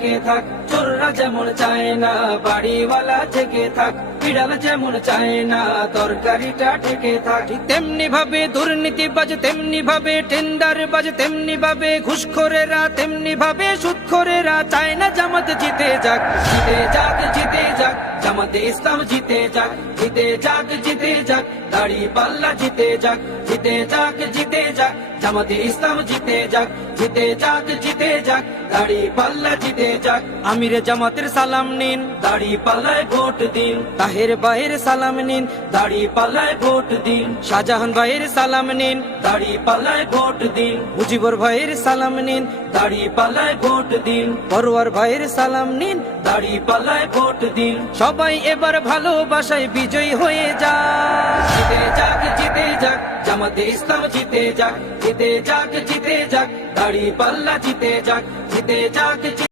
ঠেকে থাক, চোররা যেমন চায় না বাড়িওয়ালা ঠেকে থাক, বিড়াল যেমন চায় না তরকারিটা ঠেকে থাক। তেমনি ভাবে দুর্নীতিবাজ, তেমনি ভাবে টেন্ডারবাজ, তেমনি ভাবে ঘুষখোরেরা, তেমনি ভাবে সুদখোরেরা চায় না জামাত জিতে যাক। জিতে যাক, জিতে যাক, জামাতে ইসলাম জিতে যাক, জিতে যাক, জিতে যাক, দাড়ি পাল্লা জিতে যাক, জিতে যাক, জিতে যাক, জামাতে ইসলাম জিতে যাক, জিতে যাক, জিতে যাক, দাড়ি পাল্লা জিতে যাক। আমিরে জামাতের সালাম নিন, দাড়ি পাল্লায় ভোট দিন। তাহের ভাইয়ের সালাম নিন, দাড়ি পাল্লায় ভোট দিন। শাহজাহান ভাইয়ের সালাম নিন, দাড়ি পাল্লায় ভোট দিন। মুজিবুর ভাইয়ের সালাম নিন, দাড়ি পাল্লায় ভোট দিন। পরোয়ার ভাইয়ের সালাম নিন, দাড়ি পাল্লায় ভোট দিন। সবাই এবার ভালোবাসায় বিজয়ী হয়ে যাক। জিতে যাক, জিতে যাক, জামাতে ইসলাম জিতে যাক, জিতে যাক, জিতে যাক, দাড়ি পাল্লা জিতে যাক, জিতে যাক।